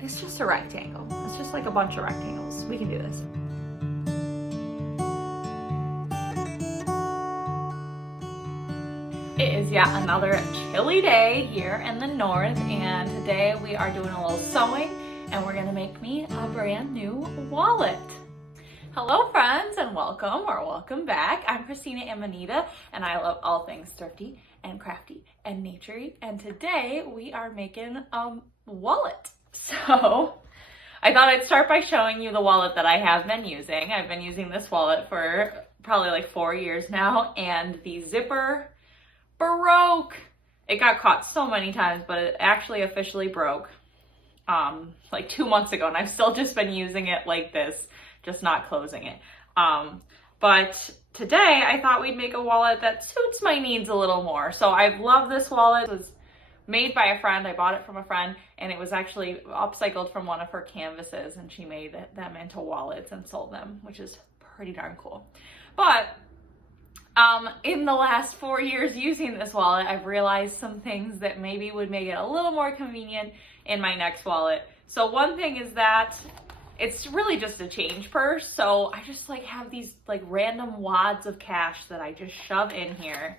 It's just a rectangle. It's just like a bunch of rectangles. We can do this. It is yet another chilly day here in the north, and today we are doing a little sewing and we're gonna make me a brand new wallet. Hello friends, and welcome or welcome back. I'm Christina Amanita and I love all things thrifty and crafty and naturey, and today we are making a wallet. So I thought I'd start by showing you the wallet that I have been using. I've been using this wallet for probably like 4 years now, and the zipper broke. It got caught so many times, but it actually officially broke like 2 months ago, and I've still just been using it like this, just not closing it. But today I thought we'd make a wallet that suits my needs a little more. So I've loved this wallet. It was made by a friend. I bought it from a friend, and it was actually upcycled from one of her canvases, and she made them into wallets and sold them, which is pretty darn cool. But in the last 4 years using this wallet, I've realized some things that maybe would make it a little more convenient in my next wallet. So one thing is that it's really just a change purse. So I just like have these like random wads of cash that I just shove in here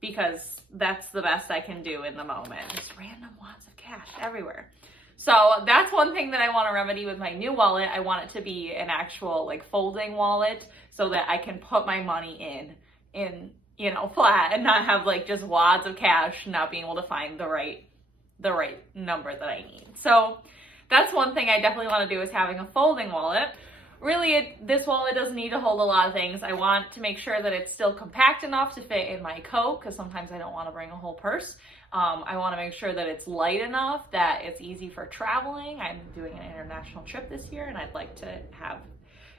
because that's the best I can do in the moment. Just random wads of cash everywhere. So that's one thing that I want to remedy with my new wallet. I want it to be an actual like folding wallet so that I can put my money in, you know, flat and not have like just wads of cash, not being able to find the right number that I need. So that's one thing I definitely want to do, is having a folding wallet. Really, this wallet doesn't need to hold a lot of things. I want to make sure that it's still compact enough to fit in my coat, because sometimes I don't want to bring a whole purse. I want to make sure that it's light enough that it's easy for traveling. I'm doing an international trip this year, and I'd like to have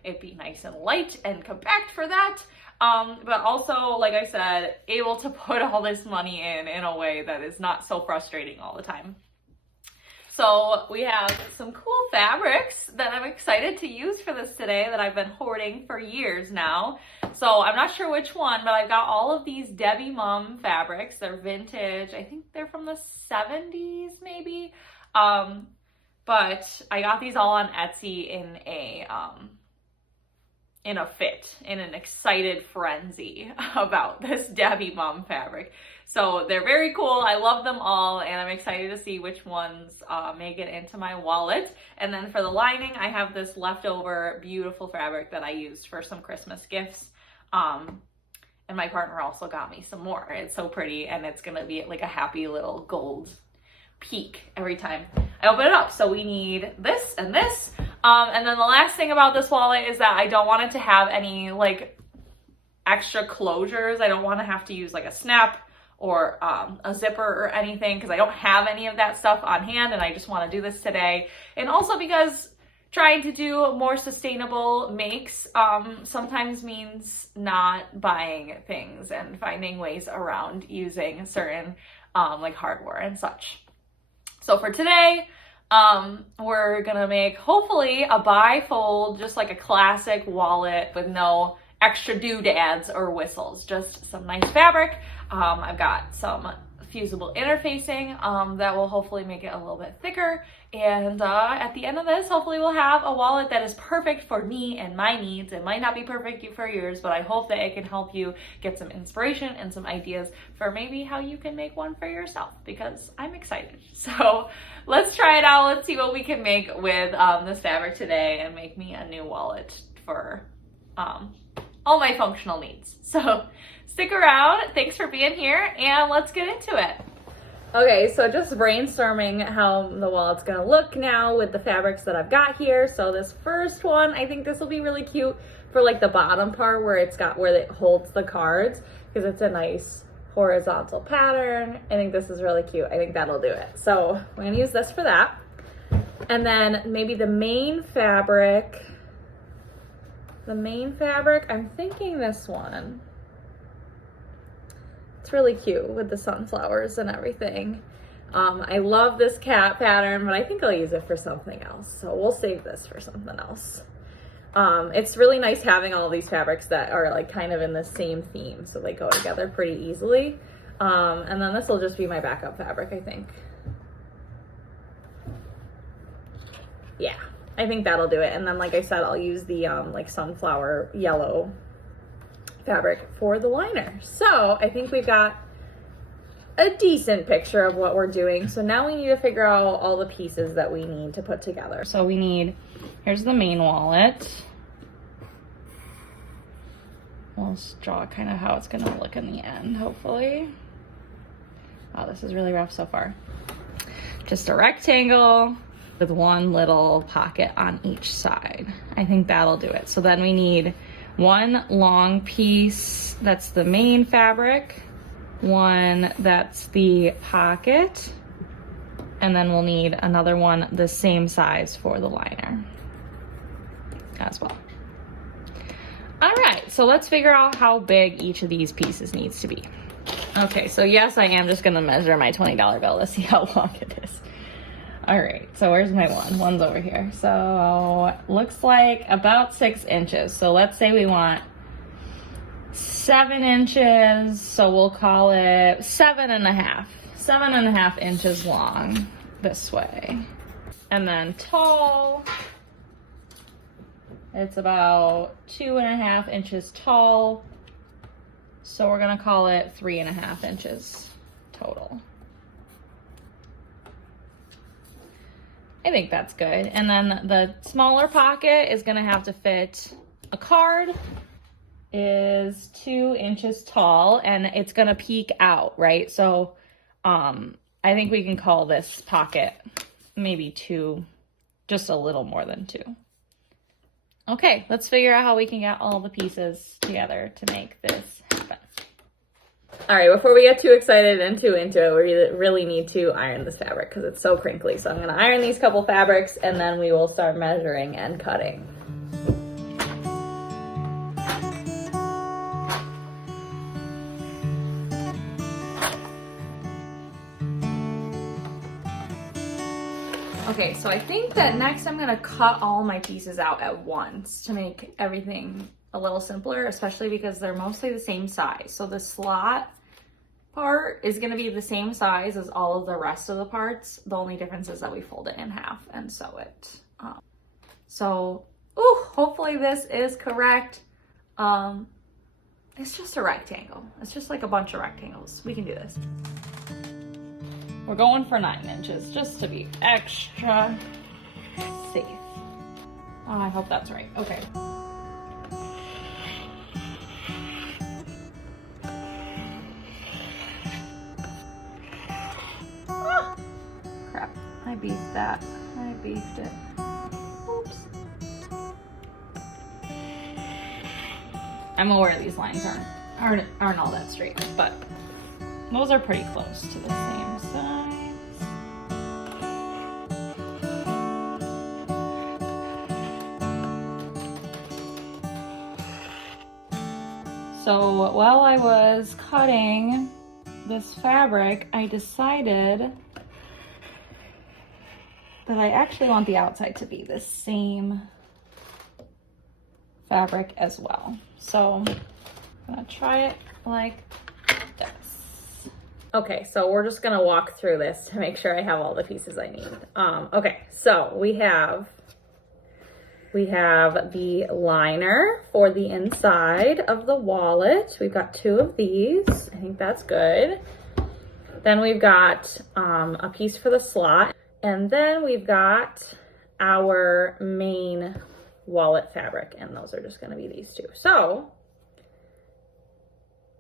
it be nice and light and compact for that. But also, like I said, able to put all this money in a way that is not so frustrating all the time. So we have some cool fabrics that I'm excited to use for this today that I've been hoarding for years now. So I'm not sure which one, but I've got all of these Debbie Mum fabrics. They're vintage. I think they're from the 70s maybe. But I got these all on Etsy in an excited frenzy about this Debbie Mum fabric. So they're very cool. I love them all, and I'm excited to see which ones make it into my wallet. And then for the lining, I have this leftover beautiful fabric that I used for some Christmas gifts. And my partner also got me some more. It's so pretty, and it's gonna be like a happy little gold peak every time I open it up. So we need this and this. And then the last thing about this wallet is that I don't want it to have any like extra closures. I don't want to have to use like a snap or a zipper or anything, because I don't have any of that stuff on hand, and I just want to do this today. And also because trying to do more sustainable makes sometimes means not buying things and finding ways around using certain like hardware and such. So for today, we're gonna make hopefully a bifold, just like a classic wallet with no extra doodads or whistles, just some nice fabric. I've got some fusible interfacing that will hopefully make it a little bit thicker, and at the end of this, hopefully we'll have a wallet that is perfect for me and my needs. It might not be perfect for yours, but I hope that it can help you get some inspiration and some ideas for maybe how you can make one for yourself, because I'm excited. So let's try it out. Let's see what we can make with this fabric today and make me a new wallet for all my functional needs. So stick around. Thanks for being here, and let's get into it. Okay, so just brainstorming how the wallet's gonna look now with the fabrics that I've got here. So this first one, I think this will be really cute for like the bottom part where it holds the cards, because it's a nice horizontal pattern. I think this is really cute. I think that'll do it. So we're gonna use this for that. And then maybe the main fabric, I'm thinking this one. It's really cute with the sunflowers and everything. I love this cat pattern, but I think I'll use it for something else. So we'll save this for something else. It's really nice having all these fabrics that are like kind of in the same theme, so they go together pretty easily. And then this will just be my backup fabric, I think. Yeah, I think that'll do it. And then, like I said, I'll use the like sunflower yellow fabric for the liner. So I think we've got a decent picture of what we're doing. So now we need to figure out all the pieces that we need to put together. So we need, here's the main wallet. We'll just draw kind of how it's gonna look in the end, hopefully. Wow, this is really rough so far. Just a rectangle with one little pocket on each side. I think that'll do it. So then we need one long piece that's the main fabric, one that's the pocket, and then we'll need another one the same size for the liner as well. All right, so let's figure out how big each of these pieces needs to be. Okay, so yes, I am just gonna measure my $20 bill to see how long it is. All right, so where's my one? One's over here. So looks like about 6 inches. So let's say we want 7 inches. So we'll call it 7.5. 7.5 inches long this way. And then tall, it's about 2.5 inches tall. So we're gonna call it 3.5 inches total. I think that's good. And then the smaller pocket is gonna have to fit a card, is 2 inches tall, and it's gonna peek out, right? So I think we can call this pocket maybe 2, just a little more than 2. Okay, let's figure out how we can get all the pieces together to make this happen. All right, before we get too excited and too into it, we really need to iron this fabric because it's so crinkly. So I'm gonna iron these couple fabrics and then we will start measuring and cutting. Okay, so I think that next I'm gonna cut all my pieces out at once to make everything a little simpler, especially because they're mostly the same size. So the slot part is gonna be the same size as all of the rest of the parts. The only difference is that we fold it in half and sew it. Hopefully this is correct. It's just a rectangle. It's just like a bunch of rectangles. We can do this. We're going for 9 inches just to be extra safe. Oh, I hope that's right. Okay. Ah, crap. I beefed that. I beefed it. Oops. I'm aware these lines aren't all that straight, but those are pretty close to the same size. So while I was cutting this fabric, I decided that I actually want the outside to be the same fabric as well. So I'm gonna try it like this. Okay, so we're just gonna walk through this to make sure I have all the pieces I need. Okay, so we have the liner for the inside of the wallet. We've got 2 of these. I think that's good. Then we've got a piece for the slot. And then we've got our main wallet fabric, and those are just gonna be these 2. So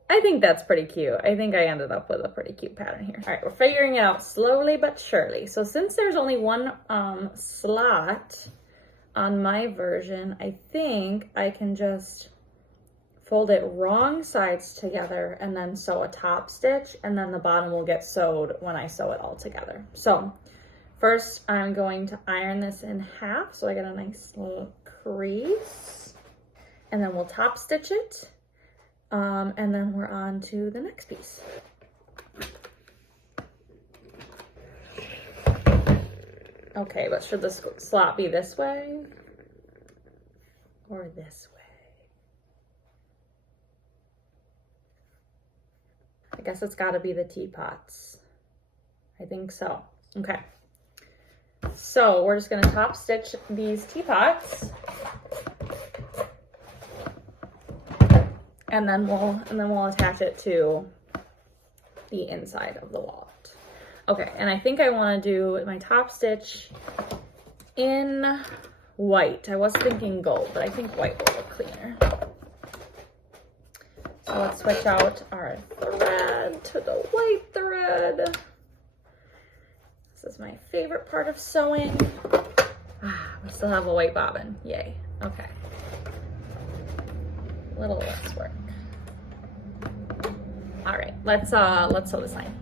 I think that's pretty cute. I think I ended up with a pretty cute pattern here. All right, we're figuring it out slowly but surely. So since there's only one slot on my version, I think I can just fold it wrong sides together and then sew a top stitch, and then the bottom will get sewed when I sew it all together. So first I'm going to iron this in half so I get a nice little crease, and then we'll top stitch it, and then we're on to the next piece. Okay, but should the slot be this way or this way? I guess it's got to be the teapots. I think so. Okay. So we're just gonna top stitch these teapots. And then we'll attach it to the inside of the wallet. Okay, and I think I want to do my top stitch in white. I was thinking gold, but I think white will look cleaner. So let's switch out our thread to the white thread. This is my favorite part of sewing. We still have a white bobbin, yay. Okay. A little less work. All right, let's sew this line.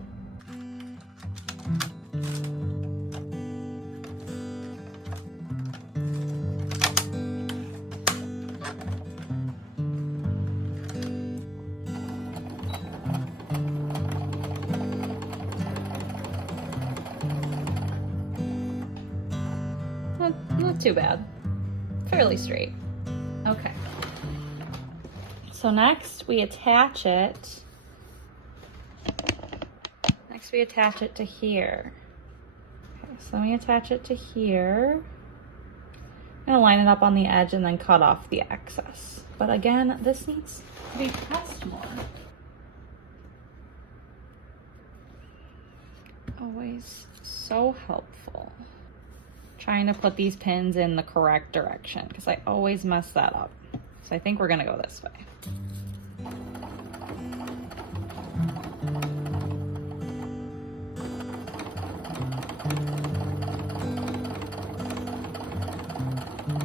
Not too bad. Fairly straight. Okay. So next we attach it. Next we attach it to here. Okay, so let me attach it to here. I'm gonna line it up on the edge and then cut off the excess. But again, this needs to be pressed more. Always so helpful. Trying to put these pins in the correct direction because I always mess that up. So I think we're gonna go this way.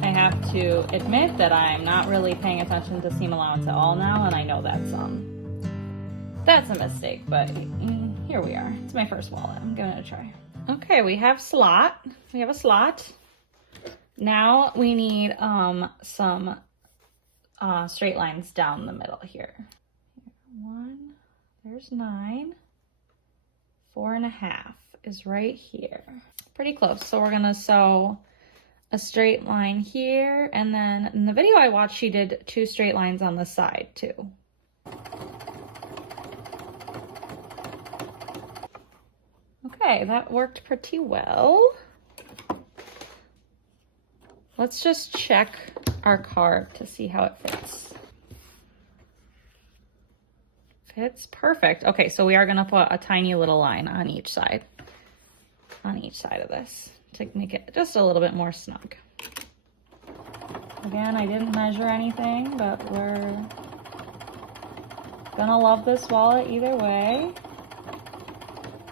I have to admit that I'm not really paying attention to seam allowance at all now, and I know that's a mistake, but here we are. It's my first wallet. I'm gonna try. Okay, we have a slot. Now we need some straight lines down the middle here. 1, there's 9, 4.5 is right here. Pretty close. So we're gonna sew a straight line here, and then in the video I watched, she did 2 straight lines on the side too. Okay, that worked pretty well. Let's just check our card to see how it fits. Fits perfect. Okay, so we are gonna put a tiny little line on each side of this to make it just a little bit more snug. Again, I didn't measure anything, but we're gonna love this wallet either way.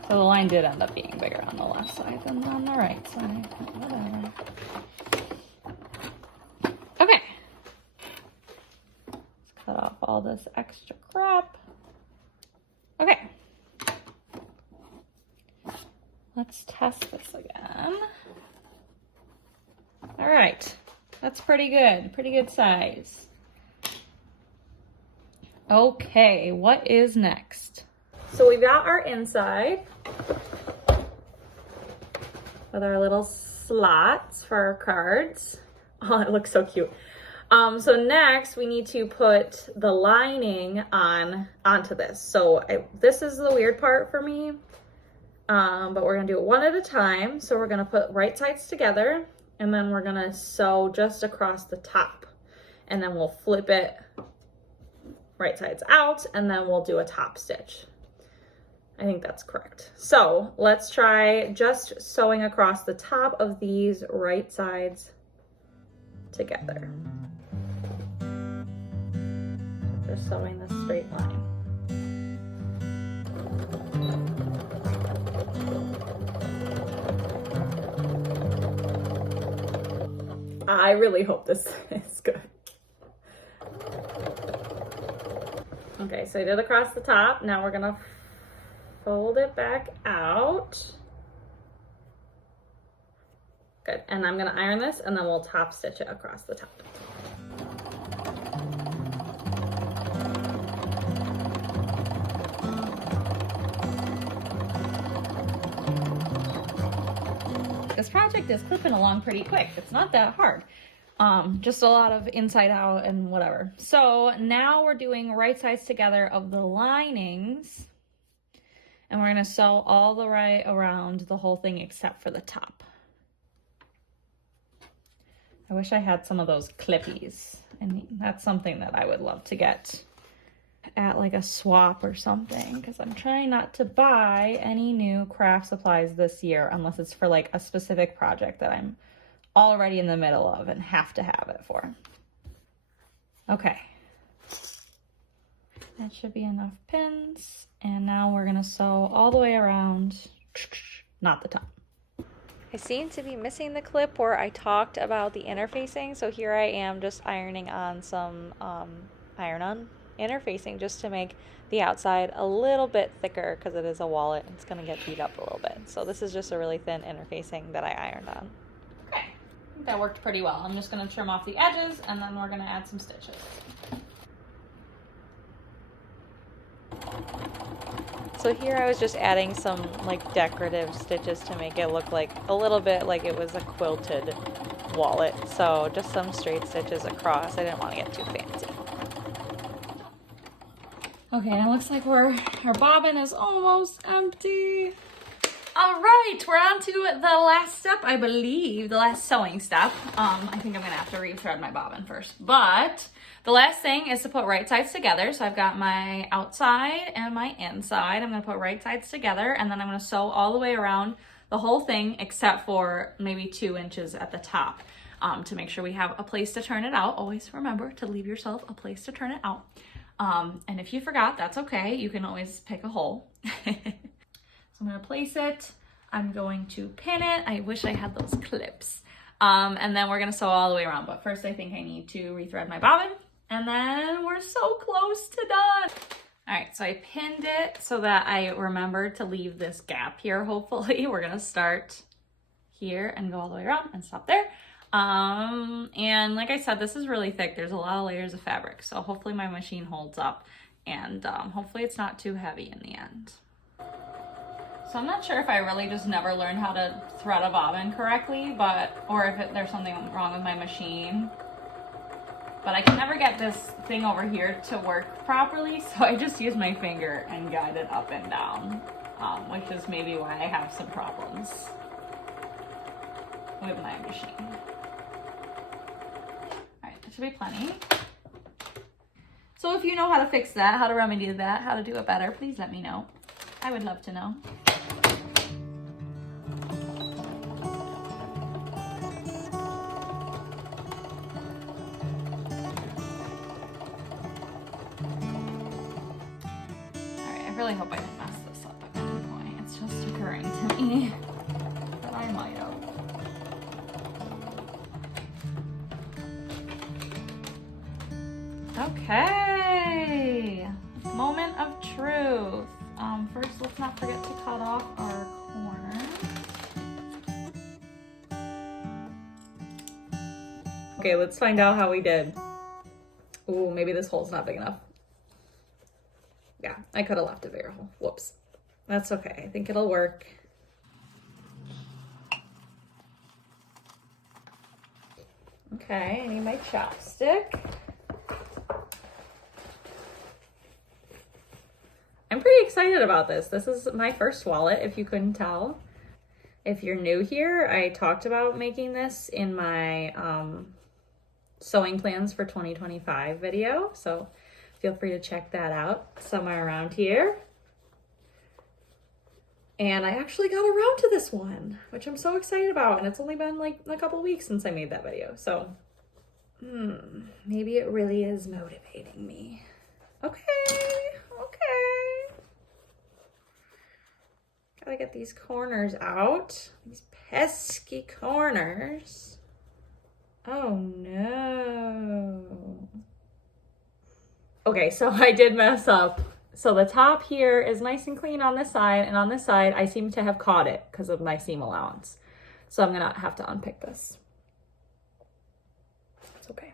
So the line did end up being bigger on the left side than on the right side, but whatever. Okay. Let's cut off all this extra crap. Okay. Let's test this again. All right, that's pretty good size. Okay, what is next? So we've got our inside with our little slots for our cards. Oh, it looks so cute. So next we need to put the lining onto this. So this is the weird part for me, but we're gonna do it one at a time. So we're gonna put right sides together, and then we're gonna sew just across the top, and then we'll flip it right sides out, and then we'll do a top stitch. I think that's correct. So let's try just sewing across the top of these right sides together. Just sewing this straight line. I really hope this is good. Okay, so I did across the top. Now we're gonna fold it back out. Good, and I'm gonna iron this, and then we'll top stitch it across the top. This project is clipping along pretty quick. It's not that hard. Just a lot of inside out and whatever. So now we're doing right sides together of the linings. And we're gonna sew all the way around the whole thing except for the top. I wish I had some of those clippies, and that's something that I would love to get at like a swap or something, because I'm trying not to buy any new craft supplies this year unless it's for like a specific project that I'm already in the middle of and have to have it for. Okay. That should be enough pins. And now we're gonna sew all the way around, not the top. I seem to be missing the clip where I talked about the interfacing. So here I am just ironing on some iron-on interfacing just to make the outside a little bit thicker because it is a wallet. It's gonna get beat up a little bit. So this is just a really thin interfacing that I ironed on. Okay, I think that worked pretty well. I'm just gonna trim off the edges and then we're gonna add some stitches. So here I was just adding some like decorative stitches to make it look like a little bit like it was a quilted wallet. So just some straight stitches across. I didn't want to get too fancy. Okay, it looks like our bobbin is almost empty. All right, we're on to the last step, I believe, the last sewing step. I think I'm gonna have to rethread my bobbin first, but the last thing is to put right sides together. So I've got my outside and my inside. I'm gonna put right sides together, and then I'm gonna sew all the way around the whole thing except for maybe 2 inches at the top to make sure we have a place to turn it out. Always remember to leave yourself a place to turn it out. And if you forgot, that's okay. You can always pick a hole. So I'm gonna place it. I'm going to pin it. I wish I had those clips. And then we're gonna sew all the way around. But first I think I need to rethread my bobbin, and then we're so close to done. All right, so I pinned it so that I remembered to leave this gap here, hopefully. We're gonna start here and go all the way around and stop there. And like I said, this is really thick. There's a lot of layers of fabric. So hopefully my machine holds up, and hopefully it's not too heavy in the end. So I'm not sure if I really just never learned how to thread a bobbin correctly, or if there's something wrong with my machine. But I can never get this thing over here to work properly, so I just use my finger and guide it up and down, which is maybe why I have some problems with my machine. All right, that should be plenty. So if you know how to fix that, how to remedy that, how to do it better, please let me know. I would love to know. I really hope I didn't mess this up at any point. It's just occurring to me that I might have. Okay, moment of truth. First, let's not forget to cut off our corner. Okay, let's find out how we did. Ooh, maybe this hole's not big enough. Yeah, I could have left a bigger hole. Whoops. That's okay. I think it'll work. Okay, I need my chopstick. I'm pretty excited about this. This is my first wallet, if you couldn't tell. If you're new here, I talked about making this in my sewing plans for 2025 video, so feel free to check that out somewhere around here. And I actually got around to this one, which I'm so excited about, and it's only been like a couple weeks since I made that video, so maybe it really is motivating me. Okay. Gotta get these corners out. These pesky corners. Oh no. Okay, so I did mess up. So the top here is nice and clean on this side, and on this side I seem to have caught it because of my seam allowance. So I'm gonna have to unpick this. It's okay.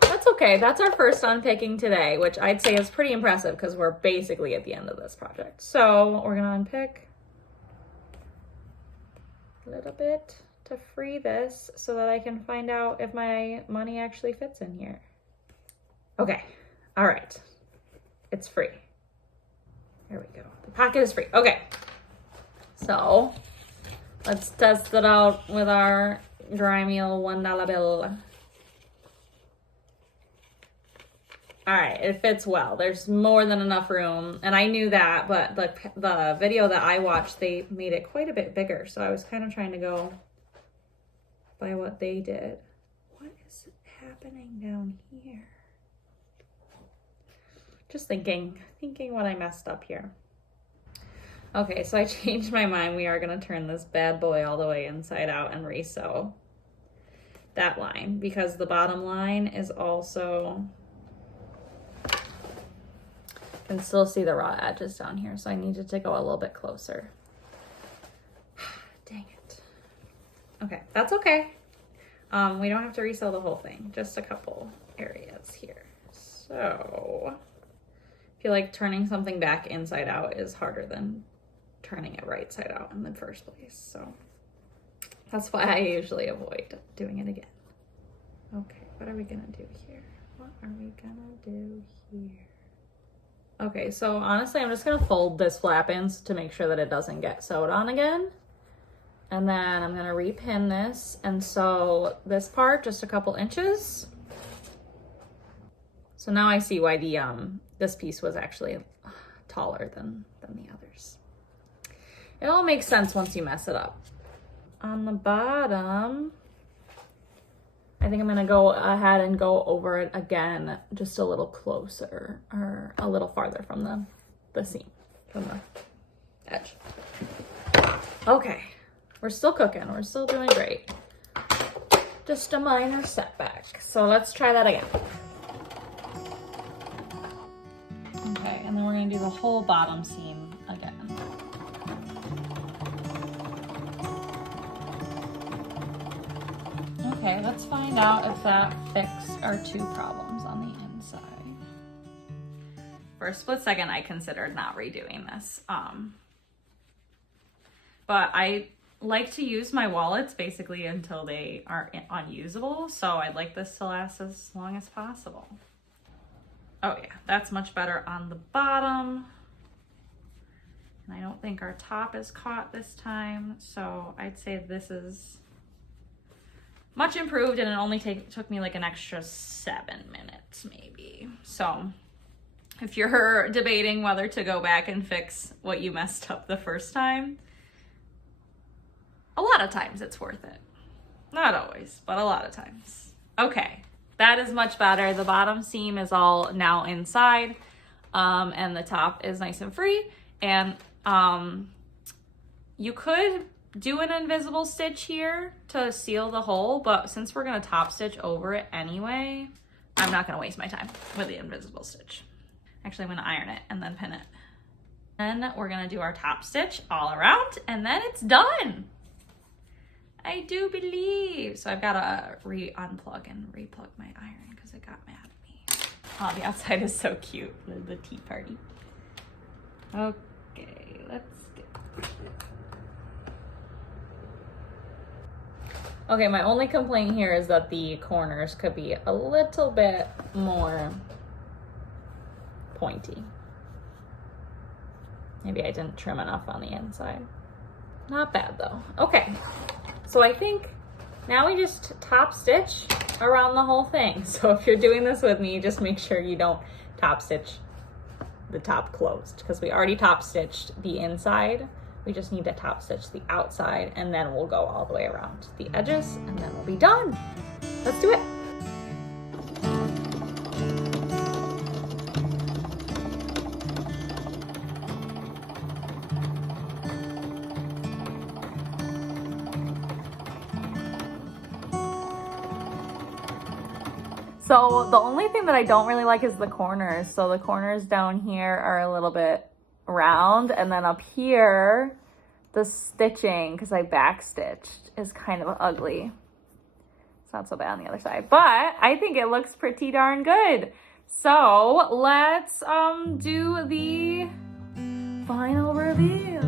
That's okay. That's our first unpicking today, which I'd say is pretty impressive because we're basically at the end of this project. So we're gonna unpick a little bit to free this so that I can find out if my money actually fits in here. Okay, all right, it's free. There we go, the pocket is free. Okay, so let's test it out with our dry meal $1 bill. All right, it fits well. There's more than enough room, and I knew that, but the video that I watched, they made it quite a bit bigger, so I was kind of trying to go by what they did. What is happening down here? Just thinking what I messed up here. Okay, so I changed my mind. We are gonna turn this bad boy all the way inside out and resew that line, because the bottom line is also, can still see the raw edges down here, so I needed to go a little bit closer. Dang it. Okay, that's okay. We don't have to resew the whole thing, just a couple areas here. So I feel like turning something back inside out is harder than turning it right side out in the first place. So that's why I usually avoid doing it again. Okay, what are we gonna do here? What are we gonna do here? Okay, so honestly, I'm just gonna fold this flap in to make sure that it doesn't get sewed on again. And then I'm gonna repin this and sew this part just a couple inches. So now I see why the this piece was actually taller than the others. It all makes sense once you mess it up. On the bottom, I think I'm gonna go ahead and go over it again, just a little closer, or a little farther from the seam, from the edge. Okay, we're still cooking, we're still doing great. Just a minor setback. So let's try that again. Okay, and then we're gonna do the whole bottom seam again. Okay, let's find out if that fixed our two problems on the inside. For a split second, I considered not redoing this. But I like to use my wallets basically until they are unusable, so I'd like this to last as long as possible. Oh yeah, that's much better on the bottom. And I don't think our top is caught this time, so I'd say this is much improved, and it only took me like an extra 7 minutes maybe. So if you're debating whether to go back and fix what you messed up the first time, a lot of times it's worth it. Not always, but a lot of times. Okay, that is much better. The bottom seam is all now inside, and the top is nice and free. And you could do an invisible stitch here to seal the hole, but since we're gonna top stitch over it anyway, I'm not gonna waste my time with the invisible stitch. Actually, I'm gonna iron it and then pin it. Then we're gonna do our top stitch all around, and then it's done. I do believe. So I've gotta unplug and replug my iron because it got mad at me. Oh, the outside is so cute, the tea party. Okay, let's get... Okay, my only complaint here is that the corners could be a little bit more pointy. Maybe I didn't trim enough on the inside. Not bad though. Okay, so I think now we just top stitch around the whole thing. So if you're doing this with me, just make sure you don't top stitch the top closed, because we already top stitched the inside. We just need to top stitch the outside, and then we'll go all the way around the edges, and then we'll be done. Let's do it. So the only thing that I don't really like is the corners. So the corners down here are a little bit round, and then up here the stitching, because I back stitched, is kind of ugly. It's not so bad on the other side, but I think it looks pretty darn good. So let's do the final reveal.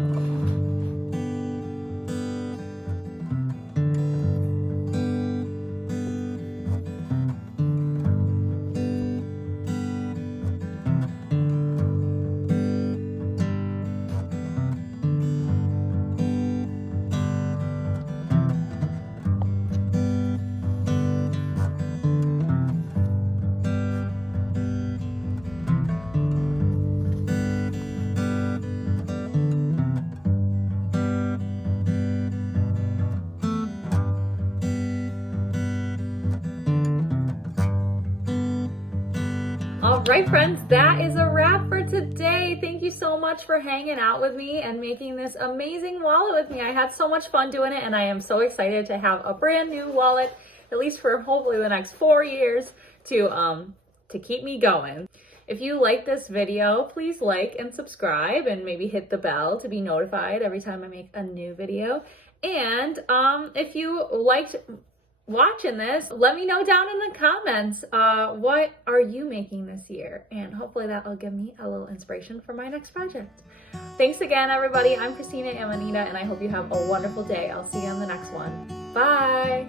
right, friends, that is a wrap for today. Thank you so much for hanging out with me and making this amazing wallet with me. I had so much fun doing it, and I am so excited to have a brand new wallet, at least for hopefully the next 4 years, to keep me going. If you like this video, please like and subscribe and maybe hit the bell to be notified every time I make a new video. And if you liked watching this, let me know down in the comments, what are you making this year? And hopefully that will give me a little inspiration for my next project. Thanks again, everybody. I'm Christina Amanita, and I hope you have a wonderful day. I'll see you on the next one. Bye.